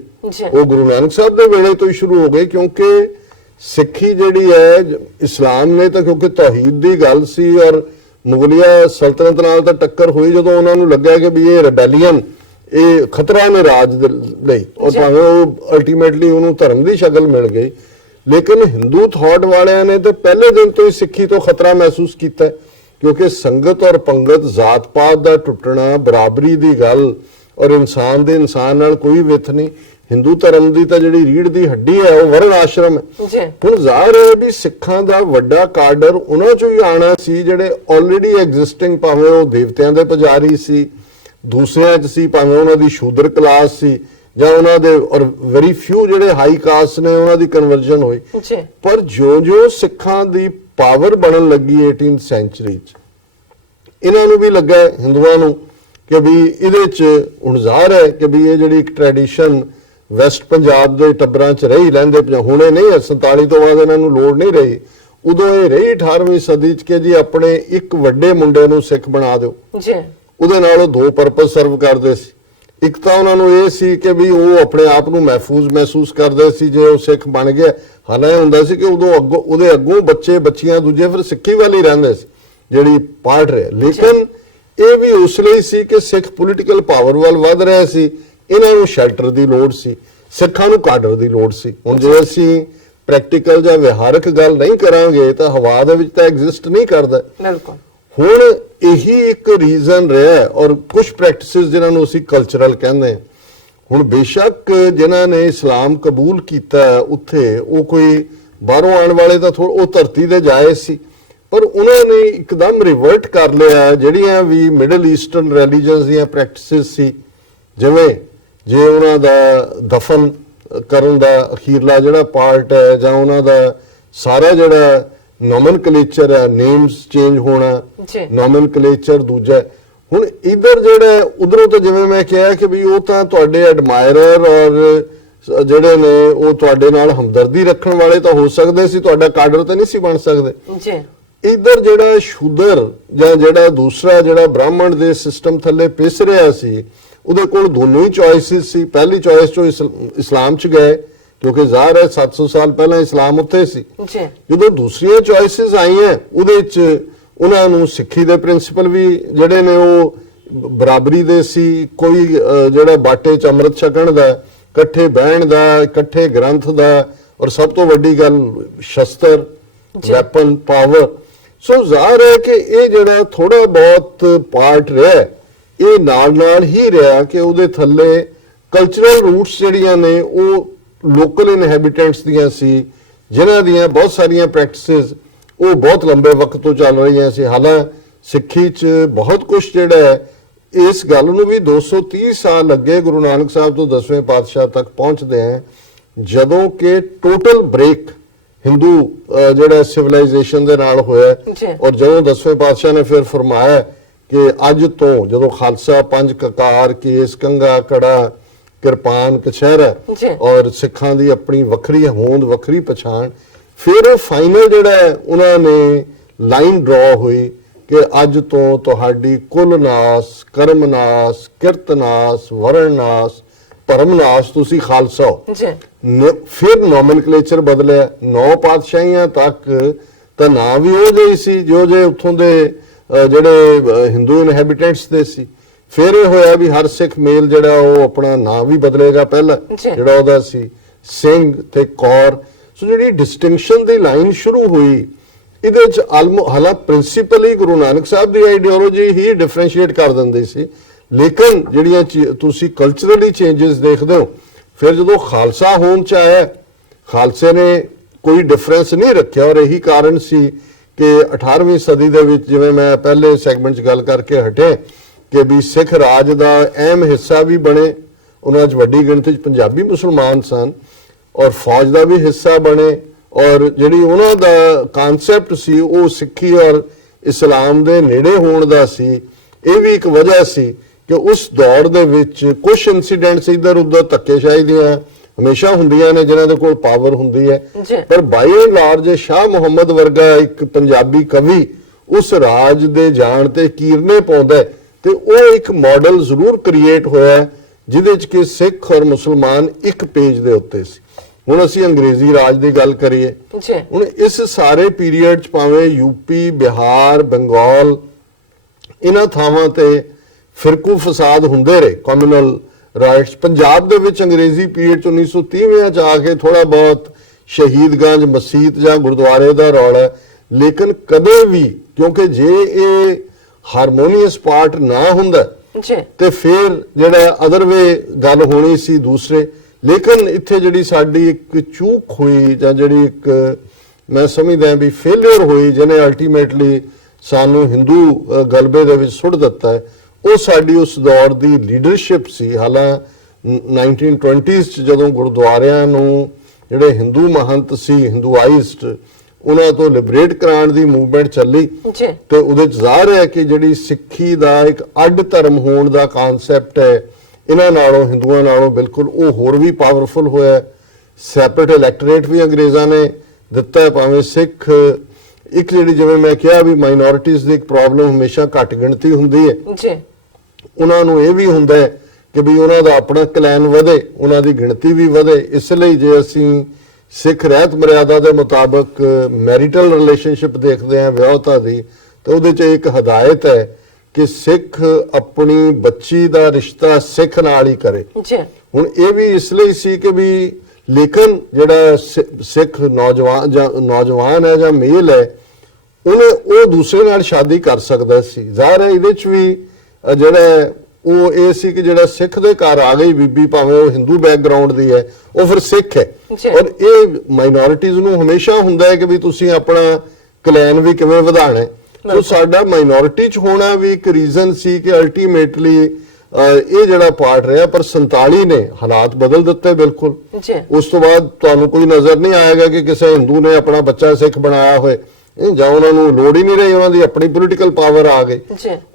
ਉਹ ਗੁਰੂ ਨਾਨਕ ਸਾਹਿਬ ਦੇ ਵੇਲੇ ਤੋਂ ਹੀ ਸ਼ੁਰੂ ਹੋ ਗਈ, ਕਿਉਂਕਿ ਸਿੱਖੀ ਜਿਹੜੀ ਹੈ ਇਸਲਾਮ ਨੇ ਤਾਂ ਕਿਉਂਕਿ ਤੌਹੀਦ ਦੀ ਗੱਲ ਸੀ ਔਰ ਮੁਗਲਿਆ ਸਲਤਨਤ ਨਾਲ ਤਾਂ ਟੱਕਰ ਹੋਈ ਜਦੋਂ ਉਹਨਾਂ ਨੂੰ ਲੱਗਾ ਕਿ ਵੀ ਇਹ ਰਿਬੈਲੀਅਨ ਇਹ ਖਤਰਾ ਨੇ ਰਾਜ ਦੇ ਲਈ, ਔਰ ਭਾਵੇਂ ਉਹ ਅਲਟੀਮੇਟਲੀ ਉਹਨੂੰ ਧਰਮ ਦੀ ਸ਼ਕਲ ਮਿਲ ਗਈ, ਲੇਕਿਨ ਹਿੰਦੂ ਥਾਟ ਵਾਲਿਆਂ ਨੇ ਤਾਂ ਪਹਿਲੇ ਦਿਨ ਤੋਂ ਹੀ ਸਿੱਖੀ ਤੋਂ ਖਤਰਾ ਮਹਿਸੂਸ ਕੀਤਾ, ਕਿਉਂਕਿ ਸੰਗਤ ਔਰ ਪੰਗਤ, ਜ਼ਾਤ ਪਾਤ ਦਾ ਟੁੱਟਣਾ, ਬਰਾਬਰੀ ਦੀ ਗੱਲ ਔਰ ਇਨਸਾਨ ਦੇ ਇਨਸਾਨ ਨਾਲ ਕੋਈ ਵਿਥ ਨਹੀਂ। ਹਿੰਦੂ ਧਰਮ ਦੀ ਤਾਂ ਜਿਹੜੀ ਰੀੜ ਦੀ ਹੱਡੀ ਹੈ ਉਹ ਵਰਨ ਆਸ਼ਰਮ ਹੈ। ਹੁਣ ਜ਼ਾਹਰ ਹੈ ਵੀ ਸਿੱਖਾਂ ਦਾ ਵੱਡਾ ਕਾਡਰ ਉਹਨਾਂ ਚੋਂ ਹੀ ਆਣਾ ਸੀ ਜਿਹੜੇ ਆਲਰੇਡੀ ਐਗਜ਼ਿਸਟਿੰਗ, ਭਾਵੇਂ ਉਹ ਦੇਵਤਿਆਂ ਦੇ ਪੁਜਾਰੀ ਸੀ, ਦੂਸਰਿਆਂ 'ਚ ਸੀ, ਭਾਵੇਂ ਉਹਨਾਂ ਦੀ ਸ਼ੂਦਰ ਕਲਾਸ ਸੀ ਜਾਂ ਉਹਨਾਂ ਦੇ ਔਰ ਵੈਰੀ ਫਿਊ ਜਿਹੜੇ ਹਾਈ ਕਾਸਟ ਨੇ ਉਹਨਾਂ ਦੀ ਕਨਵਰਜਨ ਹੋਈ। ਪਰ ਜੋ ਸਿੱਖਾਂ ਦੀ ਪਾਵਰ ਬਣਨ ਲੱਗੀ 18th ਸੈਂਚੁਰੀ 'ਚ, ਇਹਨਾਂ ਨੂੰ ਵੀ ਲੱਗਾ ਹਿੰਦੂਆਂ ਨੂੰ ਕਿ ਵੀ ਇਹਦੇ 'ਚ ਹੁਣ ਜ਼ਾਹਰ ਹੈ ਕਿ ਵੀ ਇਹ ਜਿਹੜੀ ਇੱਕ ਟ੍ਰੈਡੀਸ਼ਨ ਵੈਸਟ ਪੰਜਾਬ ਦੇ ਟੱਬਰਾਂ 'ਚ ਰਹੀ ਲੈਂਦੇ, ਹੁਣੇ ਨਹੀਂ 47 ਤੋਂ ਬਾਅਦ ਇਹਨਾਂ ਨੂੰ ਲੋੜ ਨਹੀਂ ਰਹੀ, ਉਦੋਂ ਇਹ ਰਹੀ 18ਵੀਂ ਸਦੀ 'ਚ ਕਿ ਜੀ ਆਪਣੇ ਇੱਕ ਵੱਡੇ ਮੁੰਡੇ ਨੂੰ ਸਿੱਖ ਬਣਾ ਦਿਓ। ਉਹਦੇ ਨਾਲ ਉਹ ਦੋ ਪਰਪਸ ਸਰਵ ਕਰਦੇ ਸੀ। ਇੱਕ ਤਾਂ ਉਹਨਾਂ ਨੂੰ ਇਹ ਸੀ ਕਿ ਵੀ ਉਹ ਆਪਣੇ ਆਪ ਨੂੰ ਮਹਿਫੂਜ਼ ਮਹਿਸੂਸ ਕਰਦੇ ਸੀ ਜੇ ਉਹ ਸਿੱਖ ਬਣ ਗਿਆ। ਹਾਲਾਂਕਿ ਇਹ ਹੁੰਦਾ ਸੀ ਕਿ ਉਹਦੇ ਅੱਗੋਂ ਬੱਚੇ ਬੱਚੀਆਂ ਦੂਜੇ ਫਿਰ ਸਿੱਖੀ ਵੱਲ ਹੀ ਰਹਿੰਦੇ ਸੀ ਜਿਹੜੀ ਪਾਰਟ ਰਿਹਾ, ਲੇਕਿਨ ਇਹ ਵੀ ਉਸ ਲਈ ਸੀ ਕਿ ਸਿੱਖ ਪੋਲੀਟੀਕਲ ਪਾਵਰ ਵੱਲ ਵੱਧ ਰਿਹਾ ਸੀ, ਇਹਨਾਂ ਨੂੰ ਸ਼ੈਲਟਰ ਦੀ ਲੋੜ ਸੀ, ਸਿੱਖਾਂ ਨੂੰ ਕਾਡਰ ਦੀ ਲੋੜ ਸੀ। ਹੁਣ ਜੇ ਅਸੀਂ ਪ੍ਰੈਕਟੀਕਲ ਜਾਂ ਵਿਹਾਰਕ ਗੱਲ ਨਹੀਂ ਕਰਾਂਗੇ ਤਾਂ ਹਵਾ ਦੇ ਵਿੱਚ ਤਾਂ ਐਗਜ਼ਿਸਟ ਨਹੀਂ ਕਰਦਾ। ਬਿਲਕੁਲ। ਹੁਣ ਇਹੀ ਇੱਕ ਰੀਜ਼ਨ ਰਿਹਾ ਔਰ ਕੁਝ ਪ੍ਰੈਕਟਿਸਿਸ ਜਿਨ੍ਹਾਂ ਨੂੰ ਅਸੀਂ ਕਲਚਰਲ ਕਹਿੰਦੇ ਹਾਂ। ਹੁਣ ਬੇਸ਼ੱਕ ਜਿਨ੍ਹਾਂ ਨੇ ਇਸਲਾਮ ਕਬੂਲ ਕੀਤਾ ਉੱਥੇ ਉਹ ਕੋਈ ਬਾਹਰੋਂ ਆਉਣ ਵਾਲੇ ਤਾਂ ਉਹ ਧਰਤੀ ਤੇ ਜਾਏ ਸੀ, ਪਰ ਉਹਨਾਂ ਨੇ ਇੱਕਦਮ ਰਿਵਰਟ ਕਰ ਲਿਆ ਜਿਹੜੀਆਂ ਵੀ ਮਿਡਲ ਈਸਟਰਨ ਰਿਲੀਜਨਸ ਦੀਆਂ ਪ੍ਰੈਕਟਿਸਿਸ ਸੀ, ਜਿਵੇਂ ਜੇ ਉਹਨਾਂ ਦਾ ਦਫਨ ਕਰਨ ਦਾ ਅਖੀਰਲਾ ਜਿਹੜਾ ਪਾਰਟ ਹੈ ਜਾਂ ਉਹਨਾਂ ਦਾ ਸਾਰਾ ਜਿਹੜਾ ਨੋਮਨਕਲੇਚਰ ਹੈ, ਨੇਮਸ ਚੇਂਜ ਹੋਣਾ, ਨੋਮਨਕਲੇਚਰ ਦੂਜਾ। ਹੁਣ ਇਧਰ ਜਿਹੜਾ ਉਧਰੋਂ ਤਾਂ ਜਿਵੇਂ ਮੈਂ ਕਿਹਾ ਕਿ ਵੀ ਉਹ ਤਾਂ ਤੁਹਾਡੇ ਐਡਮਾਇਰਰ ਔਰ ਜਿਹੜੇ ਨੇ ਉਹ ਤੁਹਾਡੇ ਨਾਲ ਹਮਦਰਦੀ ਰੱਖਣ ਵਾਲੇ ਤਾਂ ਹੋ ਸਕਦੇ ਸੀ, ਤੁਹਾਡਾ ਕਾਡਰ ਤਾਂ ਨਹੀਂ ਸੀ ਬਣ ਸਕਦੇ। ਇਧਰ ਜਿਹੜਾ ਸ਼ੂਦਰ ਜਾਂ ਜਿਹੜਾ ਦੂਸਰਾ ਜਿਹੜਾ ਬ੍ਰਾਹਮਣ ਦੇ ਸਿਸਟਮ ਥੱਲੇ ਪਿਸ ਰਿਹਾ ਸੀ, ਉਹਦੇ ਕੋਲ ਦੋਨੋਂ ਹੀ ਚੋਇਸਿਸ ਸੀ। ਪਹਿਲੀ ਚੋਇਸ ਚੋਂ ਇਸਲਾਮ 'ਚ ਗਏ ਕਿਉਂਕਿ ਜ਼ਾਹਰ ਹੈ 700 ਸਾਲ ਪਹਿਲਾਂ ਇਸਲਾਮ ਉੱਥੇ ਸੀ। ਜਦੋਂ ਦੂਸਰੀਆਂ ਚੋਇਸਿਸ ਆਈਆਂ ਉਹਦੇ 'ਚ ਉਹਨਾਂ ਨੂੰ ਸਿੱਖੀ ਦੇ ਪ੍ਰਿੰਸੀਪਲ ਵੀ ਜਿਹੜੇ ਨੇ ਉਹ ਬਰਾਬਰੀ ਦੇ ਸੀ, ਕੋਈ ਜਿਹੜਾ ਬਾਟੇ 'ਚ ਅੰਮ੍ਰਿਤ ਛਕਣ ਦਾ, ਇਕੱਠੇ ਬਹਿਣ ਦਾ, ਇਕੱਠੇ ਗ੍ਰੰਥ ਦਾ, ਔਰ ਸਭ ਤੋਂ ਵੱਡੀ ਗੱਲ ਸ਼ਸਤਰ, ਵੈਪਨ ਪਾਵਰ। ਸੋ ਜ਼ਾਹਰ ਹੈ ਕਿ ਇਹ ਜਿਹੜਾ ਥੋੜਾ ਬਹੁਤ ਪਾਰਟ ਰਿਹਾ ਇਹ ਨਾਲ ਹੀ ਰਿਹਾ ਕਿ ਉਹਦੇ ਥੱਲੇ ਕਲਚਰਲ ਰੂਟਸ ਜਿਹੜੀਆਂ ਨੇ ਉਹ ਲੋਕਲ ਇਨਹੈਬੀਟੈਂਟਸ ਦੀਆਂ ਸੀ, ਜਿਨ੍ਹਾਂ ਦੀਆਂ ਬਹੁਤ ਸਾਰੀਆਂ ਪ੍ਰੈਕਟਿਸਿਸ ਉਹ ਬਹੁਤ ਲੰਬੇ ਵਕਤ ਤੋਂ ਚੱਲ ਰਹੀਆਂ ਸੀ। ਹਾਲਾਂ ਸਿੱਖੀ 'ਚ ਬਹੁਤ ਕੁਝ ਜਿਹੜਾ ਹੈ, ਇਸ ਗੱਲ ਨੂੰ ਵੀ 230 ਸਾਲ ਲੱਗੇ ਗੁਰੂ ਨਾਨਕ ਸਾਹਿਬ ਤੋਂ 10ਵੇਂ ਪਾਤਸ਼ਾਹ ਤੱਕ ਪਹੁੰਚਦੇ ਆ, ਜਦੋਂ ਕਿ ਟੋਟਲ ਬ੍ਰੇਕ ਹਿੰਦੂ ਜਿਹੜਾ ਸਿਵਲਾਈਜੇਸ਼ਨ ਦੇ ਨਾਲ ਹੋਇਆ। ਔਰ ਜਦੋਂ 10ਵੇਂ ਪਾਤਸ਼ਾਹ ਨੇ ਫਿਰ ਫਰਮਾਇਆ ਕਿ ਅੱਜ ਤੋਂ ਜਦੋਂ ਖਾਲਸਾ ਪੰਜ ਕਕਾਰ, ਕੇਸ, ਕੰਘਾ, ਕੜਾ, ਕਿਰਪਾਨ, ਕਛਹਿਰਾ ਔਰ ਸਿੱਖਾਂ ਦੀ ਆਪਣੀ ਵੱਖਰੀ ਹੋਂਦ, ਵੱਖਰੀ ਪਛਾਣ, ਫਿਰ ਫਾਈਨਲ ਜਿਹੜਾ ਉਹਨਾਂ ਨੇ ਲਾਈਨ ਡਰਾ ਹੋਈ ਕਿ ਅੱਜ ਤੋਂ ਤੁਹਾਡੀ ਕੁਲ ਨਾਸ, ਕਰਮ ਨਾਸ, ਕਿਰਤ ਨਾਸ, ਵਰਣ ਨਾਸ, ਭਰਮ ਨਾਸ, ਤੁਸੀਂ ਖਾਲਸਾ ਹੋ। ਫਿਰ ਨੋਮਨਕਲੇਚਰ ਬਦਲਿਆ। 9 ਪਾਤਸ਼ਾਹੀਆਂ ਤੱਕ ਤਾਂ ਨਾਂ ਵੀ ਉਹ ਜਿਹੇ ਸੀ ਜੋ ਜੇ ਉੱਥੋਂ ਦੇ ਜਿਹੜੇ ਹਿੰਦੂ ਇਨਹੈਬੀਟੈਂਟਸ ਦੇ ਸੀ। ਫਿਰ ਇਹ ਹੋਇਆ ਵੀ ਹਰ ਸਿੱਖ ਮੇਲ ਜਿਹੜਾ ਉਹ ਆਪਣਾ ਨਾਂ ਵੀ ਬਦਲੇਗਾ। ਪਹਿਲਾਂ ਜਿਹੜਾ ਉਹਦਾ ਸੀ ਸਿੰਘ ਤੇ ਕੌਰ। ਸੋ ਜਿਹੜੀ ਡਿਸਟਿੰਕਸ਼ਨ ਦੀ ਲਾਈਨ ਸ਼ੁਰੂ ਹੋਈ, ਇਹਦੇ ਚ ਹਾਲਾਂ ਪ੍ਰਿੰਸੀਪਲੀ ਗੁਰੂ ਨਾਨਕ ਸਾਹਿਬ ਦੀ ਆਈਡੀਓਲੋਜੀ ਹੀ ਡਿਫਰੈਂਸ਼ੀਏਟ ਕਰ ਦਿੰਦੀ ਸੀ, ਲੇਕਿਨ ਜਿਹੜੀਆਂ ਤੁਸੀਂ ਕਲਚਰਲੀ ਚੇਂਜਸ ਦੇਖਦੇ ਹੋ, ਫਿਰ ਜਦੋਂ ਖਾਲਸਾ ਹੋਂਦ ਚ ਆਇਆ, ਖਾਲਸੇ ਨੇ ਕੋਈ ਡਿਫਰੈਂਸ ਨਹੀਂ ਰੱਖਿਆ। ਔਰ ਇਹੀ ਕਾਰਨ ਸੀ ਕਿ 18ਵੀਂ ਸਦੀ ਦੇ ਵਿੱਚ, ਜਿਵੇਂ ਮੈਂ ਪਹਿਲੇ ਸੈਗਮੈਂਟ 'ਚ ਗੱਲ ਕਰਕੇ ਹਟੇ, ਕਿ ਵੀ ਸਿੱਖ ਰਾਜ ਦਾ ਅਹਿਮ ਹਿੱਸਾ ਵੀ ਬਣੇ, ਉਹਨਾਂ 'ਚ ਵੱਡੀ ਗਿਣਤੀ 'ਚ ਪੰਜਾਬੀ ਮੁਸਲਮਾਨ ਸਨ, ਔਰ ਫੌਜ ਦਾ ਵੀ ਹਿੱਸਾ ਬਣੇ। ਔਰ ਜਿਹੜੀ ਉਹਨਾਂ ਦਾ ਕਨਸੈਪਟ ਸੀ ਉਹ ਸਿੱਖੀ ਔਰ ਇਸਲਾਮ ਦੇ ਨੇੜੇ ਹੋਣ ਦਾ ਸੀ। ਇਹ ਵੀ ਇੱਕ ਵਜ੍ਹਾ ਸੀ ਕਿ ਉਸ ਦੌਰ ਦੇ ਵਿੱਚ ਕੁਝ ਇਨਸੀਡੈਂਟਸ ਇੱਧਰ ਉੱਧਰ ਧੱਕੇਸ਼ਾਹੀ ਦੀਆਂ ਹਮੇਸ਼ਾ ਹੁੰਦੀਆਂ ਨੇ ਜਿਨ੍ਹਾਂ ਦੇ ਕੋਲ ਪਾਵਰ ਹੁੰਦੀ ਹੈ, ਪਰ ਬਾਈ ਐਂਡ ਲਾਰਜ ਸ਼ਾਹ ਮੁਹੰਮਦ ਵਰਗਾ ਇੱਕ ਪੰਜਾਬੀ ਕਵੀ ਉਸ ਰਾਜ ਦੇ ਜਾਣ ਤੇ ਕੀਰਨੇ ਪਾਉਂਦਾ ਤੇ ਉਹ ਇੱਕ ਮਾਡਲ ਜ਼ਰੂਰ ਕ੍ਰੀਏਟ ਹੋਇਆ ਜਿਹਦੇ ਚ ਕਿ ਸਿੱਖ ਔਰ ਮੁਸਲਮਾਨ ਇੱਕ ਪੇਜ ਦੇ ਉੱਤੇ ਸੀ। ਹੁਣ ਅਸੀਂ ਅੰਗਰੇਜ਼ੀ ਰਾਜ ਦੀ ਗੱਲ ਕਰੀਏ, ਹੁਣ ਇਸ ਸਾਰੇ ਪੀਰੀਅਡ ਚ ਭਾਵੇਂ ਯੂਪੀ, ਬਿਹਾਰ, ਬੰਗਾਲ, ਇਹਨਾਂ ਥਾਵਾਂ ਤੇ ਫਿਰਕੂ ਫਸਾਦ ਹੁੰਦੇ ਰਹੇ, ਕਮਿਊਨਲ ਰਾਈਟਸ। ਪੰਜਾਬ ਦੇ ਵਿੱਚ ਅੰਗਰੇਜ਼ੀ ਪੀਰੀਅਡ ਚ 1930 ਚ ਆ ਕੇ ਥੋੜਾ ਬਹੁਤ ਸ਼ਹੀਦਗੰਜ ਮਸਜਿਦ ਜਾਂ ਗੁਰਦੁਆਰੇ ਦਾ ਰੌਲਾ, ਲੇਕਿਨ ਕਦੇ ਵੀ, ਕਿਉਂਕਿ ਜੇ ਇਹ ਹਾਰਮੋਨੀਅਸ ਪਾਰਟ ਨਾ ਹੁੰਦਾ ਤੇ ਫਿਰ ਜਿਹੜਾ ਅਦਰ ਵੇ ਗੱਲ ਹੋਣੀ ਸੀ ਦੂਸਰੇ। ਲੇਕਿਨ ਇੱਥੇ ਜਿਹੜੀ ਸਾਡੀ ਇੱਕ ਚੂਕ ਹੋਈ ਜਾਂ ਜਿਹੜੀ ਇੱਕ ਮੈਂ ਸਮਝਦਾ ਵੀ ਫੇਲਿਅਰ ਹੋਈ, ਜਿਹਨੇ ਅਲਟੀਮੇਟਲੀ ਸਾਨੂੰ ਹਿੰਦੂ ਗਲਬੇ ਦੇ ਵਿੱਚ ਸੁੱਟ ਦਿੱਤਾ ਹੈ, ਉਹ ਸਾਡੀ ਉਸ ਦੌਰ ਦੀ ਲੀਡਰਸ਼ਿਪ ਸੀ। ਹਾਲਾਂ 1920s ਚ ਜਦੋਂ ਗੁਰਦੁਆਰਿਆਂ ਨੂੰ ਜਿਹੜੇ ਹਿੰਦੂ ਮਹੰਤ ਸੀ, ਹਿੰਦੂਆਇਜ਼ਡ, ਉਹਨਾਂ ਤੋਂ ਲਿਬਰੇਟ ਕਰਾਉਣ ਦੀ ਮੂਵਮੈਂਟ ਚੱਲੀ ਤੇ ਉਹਦੇ ਚ ਜ਼ਾਹਰ ਹੈ ਕਿ ਜਿਹੜੀ ਸਿੱਖੀ ਦਾ ਇੱਕ ਅੱਡ ਧਰਮ ਹੋਣ ਦਾ ਕਨਸੈਪਟ ਹੈ, ਇਹਨਾਂ ਨਾਲੋਂ, ਹਿੰਦੂਆਂ ਨਾਲੋਂ ਬਿਲਕੁਲ ਉਹ ਹੋਰ ਵੀ ਪਾਵਰਫੁਲ ਹੋਇਆ। ਸੈਪਰੇਟ ਇਲੈਕਟੋਰੇਟ ਵੀ ਅੰਗਰੇਜ਼ਾਂ ਨੇ ਦਿੱਤਾ ਹੈ, ਭਾਵੇਂ ਸਿੱਖ ਇੱਕ ਜਿਹੜੀ, ਜਿਵੇਂ ਮੈਂ ਕਿਹਾ ਵੀ ਮਾਈਨੋਰਿਟੀਜ਼ ਦੀ ਇੱਕ ਪ੍ਰੋਬਲਮ ਹਮੇਸ਼ਾ ਘੱਟ ਗਿਣਤੀ ਹੁੰਦੀ ਹੈ, ਉਹਨਾਂ ਨੂੰ ਇਹ ਵੀ ਹੁੰਦਾ ਹੈ ਕਿ ਵੀ ਉਹਨਾਂ ਦਾ ਆਪਣਾ ਕਲੈਨ ਵਧੇ, ਉਹਨਾਂ ਦੀ ਗਿਣਤੀ ਵੀ ਵਧੇ। ਇਸ ਲਈ ਜੇ ਅਸੀਂ ਸਿੱਖ ਰਹਿਤ ਮਰਿਆਦਾ ਦੇ ਮੁਤਾਬਕ ਮੈਰਿਟਲ ਰਿਲੇਸ਼ਨਸ਼ਿਪ ਦੇਖਦੇ ਹਾਂ ਵਿਆਹਤਾ ਦੀ, ਤਾਂ ਉਹਦੇ 'ਚ ਇੱਕ ਹਦਾਇਤ ਹੈ ਕਿ ਸਿੱਖ ਆਪਣੀ ਬੱਚੀ ਦਾ ਰਿਸ਼ਤਾ ਸਿੱਖ ਨਾਲ ਹੀ ਕਰੇ। ਹੁਣ ਇਹ ਵੀ ਇਸ ਲਈ ਸੀ ਕਿ ਵੀ, ਲੇਕਿਨ ਜਿਹੜਾ ਸਿੱਖ ਨੌਜਵਾਨ ਹੈ ਜਾਂ ਮੇਲ ਹੈ, ਉਹ ਦੂਸਰੇ ਨਾਲ ਸ਼ਾਦੀ ਕਰ ਸਕਦਾ ਸੀ। ਜ਼ਾਹਰ ਹੈ ਇਹਦੇ 'ਚ ਵੀ ਜਿਹੜਾ ਉਹ ਇਹ ਸੀ ਕਿ ਜਿਹੜਾ ਸਿੱਖ ਦੇ ਘਰ ਆ ਗਈ ਬੀਬੀ, ਭਾਵੇਂ ਉਹ ਹਿੰਦੂ ਬੈਕਗ੍ਰਾਉਂਡ ਦੀ ਹੈ, ਉਹ ਫਿਰ ਸਿੱਖ ਹੈ। ਔਰ ਇਹ ਮਾਈਨੋਰਿਟੀਜ਼ ਨੂੰ ਹਮੇਸ਼ਾ ਹੁੰਦਾ ਹੈ ਕਿ ਵੀ ਤੁਸੀਂ ਆਪਣਾ ਕਲੈਨ ਵੀ ਕਿਵੇਂ ਵਧਾਣਾ ਹੈ। ਸੋ ਸਾਡਾ ਮਾਈਨੋਰਿਟੀ 'ਚ ਹੋਣਾ ਵੀ ਇੱਕ ਰੀਜ਼ਨ ਸੀ ਕਿ ਅਲਟੀਮੇਟਲੀ ਇਹ ਜਿਹੜਾ ਪਾਰਟ ਰਿਹਾ। ਪਰ 47 ਨੇ ਹਾਲਾਤ ਬਦਲ ਦਿੱਤੇ ਬਿਲਕੁਲ। ਉਸ ਤੋਂ ਬਾਅਦ ਤੁਹਾਨੂੰ ਕੋਈ ਨਜ਼ਰ ਨਹੀਂ ਆਏਗਾ ਕਿ ਕਿਸੇ ਹਿੰਦੂ ਨੇ ਆਪਣਾ ਬੱਚਾ ਸਿੱਖ ਬਣਾਇਆ ਹੋਏ, ਜਾਂ ਉਹਨਾਂ ਨੂੰ ਲੋੜ ਹੀ ਨਹੀਂ ਰਹੀ, ਉਹਨਾਂ ਦੀ ਆਪਣੀ ਪੋਲੀਟੀਕਲ ਪਾਵਰ ਆ ਗਈ।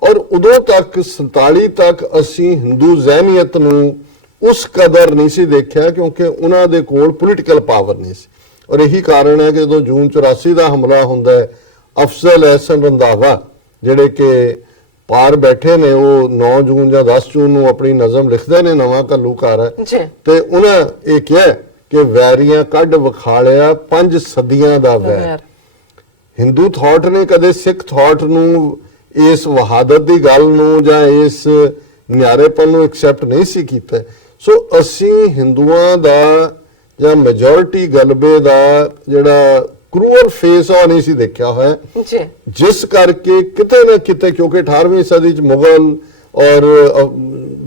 ਔਰ ਉਦੋਂ ਤੱਕ 47 ਤੱਕ ਅਸੀਂ ਹਿੰਦੂ ਜ਼ਹਿਨੀਅਤ ਨੂੰ ਉਸ ਕਦਰ ਨਹੀਂ ਸੀ ਦੇਖਿਆ, ਕਿਉਂਕਿ ਉਹਨਾਂ ਦੇ ਕੋਲ ਪੋਲੀਟੀਕਲ ਪਾਵਰ ਨਹੀਂ ਸੀ। ਔਰ ਇਹੀ ਕਾਰਨ ਹੈ ਕਿ ਜਦੋਂ ਜੂਨ 84 ਦਾ ਹਮਲਾ ਹੁੰਦਾ ਹੈ, ਅਫਜ਼ਲ ਅਹਿਸਨ ਰੰਧਾਵਾ ਜਿਹੜੇ ਕਿ ਪਾਰ ਬੈਠੇ ਨੇ, ਉਹ 9 ਜੂਨ ਜਾਂ 10 ਜੂਨ ਨੂੰ ਆਪਣੀ ਨਜ਼ਮ ਲਿਖਦੇ ਨੇ, ਨਵਾਂ ਘੱਲੂਘਾਰ ਹੈ, ਤੇ ਉਹਨਾਂ ਇਹ ਕਿਹਾ ਕਿ ਵੈਰੀਆਂ ਕੱਢ ਵਿਖਾਲਿਆ 5 ਸਦੀਆਂ ਦਾ ਵੈਰ। ਹਿੰਦੂ ਥਾਟ ਨੇ ਕਦੇ ਸਿੱਖ ਥਾਟ ਨੂੰ, ਇਸ ਵਹਾਦਤ ਦੀ ਗੱਲ ਨੂੰ ਜਾਂ ਇਸ ਨਿਆਰੇਪਨ ਨੂੰ ਐਕਸੈਪਟ ਨਹੀਂ ਸੀ ਕੀਤਾ। ਸੋ ਅਸੀਂ ਹਿੰਦੂਆਂ ਦਾ ਜਾਂ ਮੈਜੋਰਿਟੀ ਗਲਬੇ ਦਾ ਜਿਹੜਾ ਕਰੂਅਲ ਫੇਸ ਆ ਨਹੀਂ ਸੀ ਦੇਖਿਆ ਹੋਇਆ, ਜਿਸ ਕਰਕੇ ਕਿਤੇ ਨਾ ਕਿਤੇ, ਕਿਉਂਕਿ 18ਵੀਂ ਸਦੀ ਚ ਮੁਗਲ ਔਰ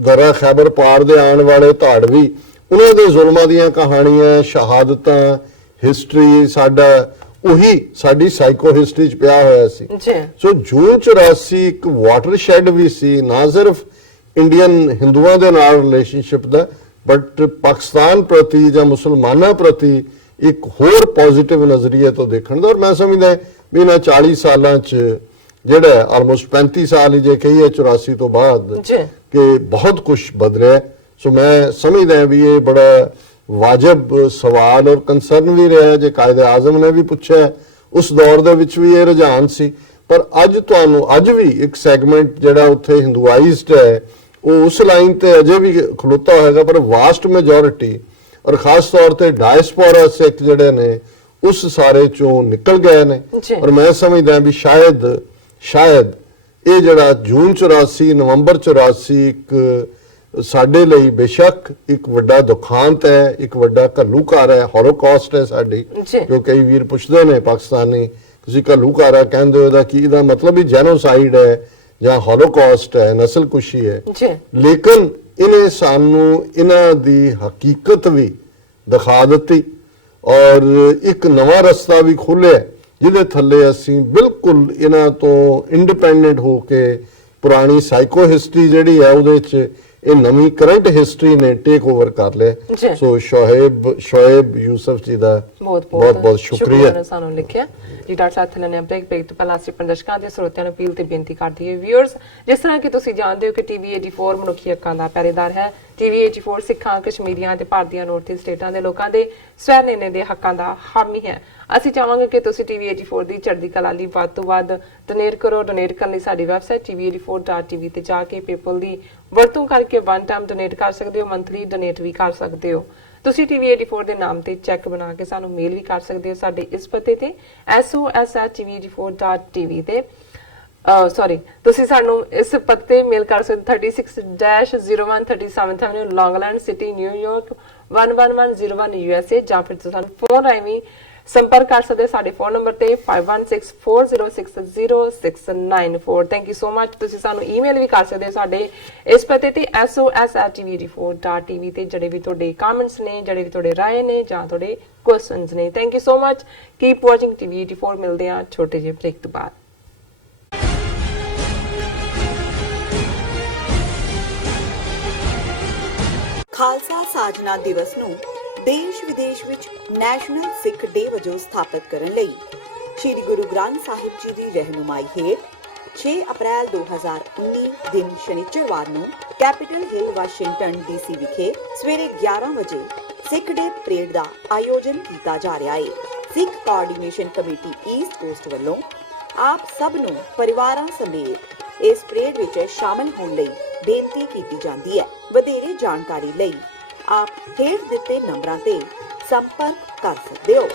ਦਰਾ ਖੈਬਰ ਪਾਰ ਦੇ ਆਉਣ ਵਾਲੇ ਧਾੜਵੀ, ਉਹਨਾਂ ਦੇ ਜ਼ੁਲਮਾਂ ਦੀਆਂ ਕਹਾਣੀਆਂ, ਸ਼ਹਾਦਤਾਂ, ਹਿਸਟਰੀ ਸਾਡਾ ਉਹੀ ਸਾਡੀ ਸਾਈਕੋ ਹਿਸਟਰੀ ਚ ਪਿਆ ਹੋਇਆ ਸੀ। ਜੀ ਸੋ ਜੂਨ 84 ਇੱਕ ਵਾਟਰਸ਼ੈਡ ਵੀ ਸੀ, ਨਾ ਸਿਰਫ ਇੰਡੀਅਨ ਹਿੰਦੂਆਂ ਦੇ ਨਾਲ ਰਿਲੇਸ਼ਨਸ਼ਿਪ ਦਾ, ਬਟ ਪਾਕਿਸਤਾਨ ਪ੍ਰਤੀ ਜਾਂ ਮੁਸਲਮਾਨਾਂ ਪ੍ਰਤੀ ਇੱਕ ਹੋਰ ਪੋਜ਼ਿਟਿਵ ਨਜ਼ਰੀਏ ਤੋਂ ਦੇਖਣ ਦਾ। ਔਰ ਮੈਂ ਸਮਝਦਾ ਵੀ ਇਹਨਾਂ 40 ਸਾਲਾਂ ਚ ਜਿਹੜਾ ਆਲਮੋਸਟ 35 ਸਾਲ ਹੀ ਜੇ ਕਹੀਏ 84 ਤੋਂ ਬਾਅਦ ਜੀ ਕਿ ਬਹੁਤ ਕੁਝ ਬਦਲਿਆ। ਸੋ ਮੈਂ ਸਮਝਦਾ ਵੀ ਇਹ ਬੜਾ ਵਾਜਬ ਸਵਾਲ ਔਰ ਕੰਸਰਨ ਵੀ ਰਿਹਾ। ਜੇ ਕਾਇਦੇ ਆਜ਼ਮ ਨੇ ਵੀ ਪੁੱਛਿਆ, ਉਸ ਦੌਰ ਦੇ ਵਿੱਚ ਵੀ ਇਹ ਰੁਝਾਨ ਸੀ, ਪਰ ਅੱਜ ਤੁਹਾਨੂੰ ਅੱਜ ਵੀ ਇੱਕ ਸੈਗਮੈਂਟ ਜਿਹੜਾ ਉੱਥੇ ਹਿੰਦੂਆਈਜ਼ਡ ਹੈ ਉਹ ਉਸ ਲਾਈਨ ਤੇ ਅਜੇ ਵੀ ਖਲੋਤਾ ਹੋਏਗਾ, ਪਰ ਵਾਸਟ ਮੈਜੋਰਿਟੀ ਔਰ ਖਾਸ ਤੌਰ ਤੇ ਡਾਇਸਪੋਰਾ ਸਿੱਖ ਜਿਹੜੇ ਨੇ ਉਸ ਸਾਰੇ ਚੋਂ ਨਿਕਲ ਗਏ ਨੇ। ਔਰ ਮੈਂ ਸਮਝਦਾ ਵੀ ਸ਼ਾਇਦ ਇਹ ਜਿਹੜਾ ਜੂਨ 84 ਨਵੰਬਰ 84 ਇੱਕ ਸਾਡੇ ਲਈ ਬੇਸ਼ੱਕ ਇੱਕ ਵੱਡਾ ਦੁਖਾਂਤ ਹੈ, ਇੱਕ ਵੱਡਾ ਘੱਲੂਘਾਰਾ ਹੈ, ਹੋਲੋਕਾਸਟ ਹੈ ਸਾਡੀ। ਜੋ ਕਈ ਵੀਰ ਪੁੱਛਦੇ ਨੇ ਪਾਕਿਸਤਾਨੀ, ਤੁਸੀਂ ਘੱਲੂਘਾਰਾ ਕਹਿੰਦੇ ਹੋ, ਇਹਦਾ ਕੀ? ਇਹਦਾ ਮਤਲਬ ਹੀ ਜੈਨੋਸਾਈਡ ਹੈ ਜਾਂ ਹੋਲੋਕਾਸਟ ਹੈ, ਨਸਲਕੁਸ਼ੀ ਹੈ। ਲੇਕਿਨ ਇਹਨੇ ਸਾਨੂੰ ਇਹਨਾਂ ਦੀ ਹਕੀਕਤ ਵੀ ਦਿਖਾ ਦਿੱਤੀ ਔਰ ਇੱਕ ਨਵਾਂ ਰਸਤਾ ਵੀ ਖੋਲ੍ਹਿਆ ਜਿਹਦੇ ਥੱਲੇ ਅਸੀਂ ਬਿਲਕੁਲ ਇਹਨਾਂ ਤੋਂ ਇੰਡੀਪੈਂਡੈਂਟ ਹੋ ਕੇ ਪੁਰਾਣੀ ਸਾਈਕੋ ਹਿਸਟਰੀ ਜਿਹੜੀ ਹੈ ਉਹਦੇ 'ਚ ਇਹ ਨਵੀਂ ਕਰੰਟ ਹਿਸਟਰੀ ਨੇ ਟੇਕ ਓਵਰ ਕਰ ਲਿਆ। ਸੋ ਸ਼ੋਏਬ ਯੂਸਫ ਜੀ ਦਾ ਬਹੁਤ ਸ਼ੁਕਰੀਆ ਸਾਨੂੰ ਲਿਖਿਆ ਜੀ। ਡਾਕਟਰ ਸਾਹਿਬ ਥੱਲੇ ਨੇ ਬ੍ਰੇਕ ਤੋਂ ਪਹਿਲਾਂ ਅਸੀਂ ਦਰਸ਼ਕਾਂ ਦੇ ਸਰੋਤਿਆਂ ਨੂੰ ਅਪੀਲ ਤੇ ਬੇਨਤੀ ਕਰਦੀ ਹੈ ਵਿਊਅਰਸ, ਜਿਸ ਤਰ੍ਹਾਂ ਕਿ ਤੁਸੀਂ ਜਾਣਦੇ ਹੋ ਕਿ ਟੀਵੀ 84 ਮਨੁੱਖੀ ਹੱਕਾਂ ਦਾ ਪਹਿਰੇਦਾਰ ਹੈ। ਟੀਵੀ 84 ਸਿੱਖਾਂ, ਕਸ਼ਮੀਰੀਆਂ ਤੇ ਭਾਰਤੀਆਂ ਨਾਰਥ ਈਸਟ ਸਟੇਟਾਂ ਦੇ ਲੋਕਾਂ ਦੇ ਸਵੈ ਨਿਰਣੇ ਦੇ ਹੱਕਾਂ ਦਾ ਹਾਮੀ ਹੈ। ਅਸੀਂ ਚਾਹਾਂਗੇ ਕਿ ਤੁਸੀਂ ਟੀਵੀ 84 ਦੀ ਚੜ੍ਹਦੀ ਕਲਾ ਲਈ ਵੱਧ ਤੋਂ ਵੱਧ ਡੋਨੇਟ ਕਰੋ। ਡੋਨੇਟ ਕਰਨ ਲਈ ਸਾਡੀ ਵੈਬਸਾਈਟ tv84.tv ਤੇ ਜਾ ਕੇ ਪੇਪਲ ਦੀ ਵਰਤੋਂ ਕਰਕੇ ਵਨ ਟਾਈਮ ਡੋਨੇਟ ਕਰ ਸਕਦੇ ਹੋ, ਮੰਥਲੀ ਡੋਨੇਟ ਵੀ ਕਰ ਸਕਦੇ ਹੋ। ਤੁਸੀਂ ਟੀਵੀ 84 ਦੇ ਨਾਮ ਤੇ ਚੈੱਕ ਬਣਾ ਕੇ ਸਾਨੂੰ ਮੇਲ ਵੀ ਕਰ ਸਕਦੇ ਹੋ ਸਾਡੇ ਇਸ ਪਤੇ ਤੇ sos@tv84.tv ਤੇ ਤੁਸੀਂ ਸਾਨੂੰ ਇਸ ਪਤੇ ਮੇਲ ਕਰ ਸਕਦੇ 36-0137 ਐਵਨਿਊ ਲੌਂਗਲੈਂਡ ਸਿਟੀ ਨਿਊਯਾਰਕ 11101 USA, ਜਾਂ ਫਿਰ ਤੁਸੀਂ ਸਾਨੂੰ ਫੋਨ ਰਾਹੀਂ ਵੀ ਸੰਪਰਕ ਕਰ ਸਕਦੇ ਸਾਡੇ ਫੋਨ ਨੰਬਰ ਤੇ 5164060694। Thank you so much. ਤੁਸੀਂ ਸਾਨੂੰ ਈਮੇਲ ਵੀ ਕਰ ਸਕਦੇ ਹੋ ਸਾਡੇ ਇਸ ਪਤੇ ਤੇ sos@tv84.tv ਤੇ ਜਿਹੜੇ ਵੀ ਤੁਹਾਡੇ ਕਮੈਂਟਸ ਨੇ, ਜਿਹੜੇ ਵੀ ਤੁਹਾਡੇ ਰਾਏ ਨੇ ਜਾਂ ਤੁਹਾਡੇ ਕੁਐਸਚਨਸ ਨੇ। Thank you so much. Keep watching TV 84। ਮਿਲਦੇ ਆ ਛੋਟੇ ਜਿਹੇ ਬ੍ਰੇਕ ਤੋਂ ਬਾਅਦ। ਖਾਲਸਾ ਸਾਜਨਾ ਦਿਵਸ ਨੂੰ ਦੇਸ਼ ਵਿਦੇਸ਼ ਵਿੱਚ ਨੈਸ਼ਨਲ ਸਿੱਖ ਡੇ ਵਜੋਂ ਸਥਾਪਿਤ ਕਰਨ ਲਈ ਸ਼੍ਰੀ ਗੁਰੂ ਗ੍ਰੰਥ ਸਾਹਿਬ ਜੀ ਦੀ ਰਹਿਨੁਮਾਈ ਹੇਠ 6 ਅਪ੍ਰੈਲ 2019 ਦਿਨ ਸ਼ਨੀਚਰਵਾਰ ਨੂੰ ਕੈਪੀਟਲ ਹਿੱਲ ਵਾਸ਼ਿੰਗਟਨ DC ਵਿਖੇ ਸਵੇਰੇ 11 ਵਜੇ ਸਿੱਖ ਡੇ ਪਰੇਡ ਦਾ ਆਯੋਜਨ ਕੀਤਾ ਜਾ ਰਿਹਾ ਹੈ। ਸਿੱਖ ਕੋਆਰਡੀਨੇਸ਼ਨ ਕਮੇਟੀ ਈਸਟ ਕੋਸਟ ਵੱਲੋਂ ਆਪ ਸਭ ਨੂੰ ਪਰਿਵਾਰਾਂ ਸਮੇਤ ਇਸ ਪਰੇਡ ਵਿੱਚ ਸ਼ਾਮਲ ਹੋਣ ਲਈ ਬੇਨਤੀ ਕੀਤੀ ਜਾਂਦੀ ਹੈ। ਵਧੇਰੇ ਜਾਣਕਾਰੀ ਲਈ ਆਪ ਹੇਠ ਦਿੱਤੇ ਨੰਬਰਾਂ ਤੇ ਸੰਪਰਕ ਕਰ ਸਕਦੇ ਹੋ।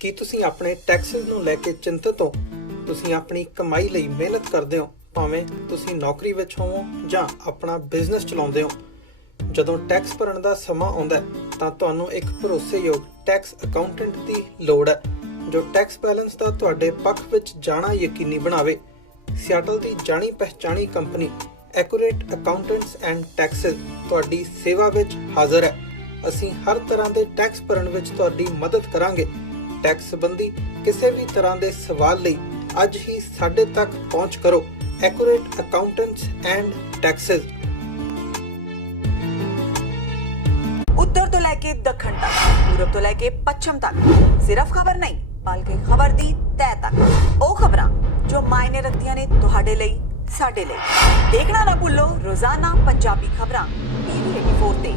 ਕੀ ਤੁਸੀਂ ਆਪਣੇ ਟੈਕਸਸ ਨੂੰ ਲੈ ਕੇ ਚਿੰਤਤ ਹੋ? ਤੁਸੀਂ ਆਪਣੀ ਕਮਾਈ ਲਈ ਮਿਹਨਤ ਕਰਦੇ ਹੋ, ਭਾਵੇਂ ਤੁਸੀਂ ਨੌਕਰੀ ਵਿੱਚ ਹੋਵੋ ਜਾਂ ਆਪਣਾ ਬਿਜ਼ਨਸ ਚਲਾਉਂਦੇ ਹੋ। ਜਦੋਂ ਟੈਕਸ ਭਰਨ ਦਾ ਸਮਾਂ ਆਉਂਦਾ ਤਾਂ ਤੁਹਾਨੂੰ ਇੱਕ ਭਰੋਸੇਯੋਗ ਟੈਕਸ ਅਕਾਊਂਟੈਂਟ ਦੀ ਲੋੜ ਹੈ ਜੋ ਟੈਕਸ ਬੈਲੈਂਸ ਦਾ ਤੁਹਾਡੇ ਪੱਖ ਵਿੱਚ ਜਾਣਾ ਯਕੀਨੀ ਬਣਾਵੇ। ਸਿਆਟਲ ਦੀ ਜਾਣੀ ਪਹਿਚਾਣੀ company accurate accountants and taxes ਤੁਹਾਡੀ ਸੇਵਾ ਵਿੱਚ ਹਾਜ਼ਰ ਹੈ। ਅਸੀਂ ਹਰ ਤਰ੍ਹਾਂ ਦੇ ਟੈਕਸ ਭਰਨ ਵਿੱਚ ਤੁਹਾਡੀ ਮਦਦ ਕਰਾਂਗੇ। ਟੈਕਸ ਸੰਬੰਧੀ ਕਿਸੇ ਵੀ ਤਰ੍ਹਾਂ ਦੇ ਸਵਾਲ ਲਈ ਅੱਜ ਹੀ ਸਾਡੇ ਤੱਕ ਪਹੁੰਚ ਕਰੋ। Accurate accountants and Texas. ਉੱਤਰ ਤੋਂ ਲੈ ਕੇ ਦੱਖਣ ਤੱਕ, ਪੂਰਬ ਤੋਂ ਲੈ ਕੇ ਪੱਛਮ ਤੱਕ, ਸਿਰਫ ਖਬਰ ਨਹੀਂ ਬਲਕਿ ਖਬਰ ਦੀ ਤਹਿ ਤੱਕ। ਉਹ ਖਬਰਾਂ ਜੋ ਮਾਇਨੇ ਰੱਖਦੀਆਂ ਨੇ ਤੁਹਾਡੇ ਲਈ, ਸਾਡੇ ਲਈ। ਦੇਖਣਾ ਨਾ ਭੁੱਲੋ ਰੋਜ਼ਾਨਾ ਪੰਜਾਬੀ ਖਬਰਾਂ TV 84 ਤੇ।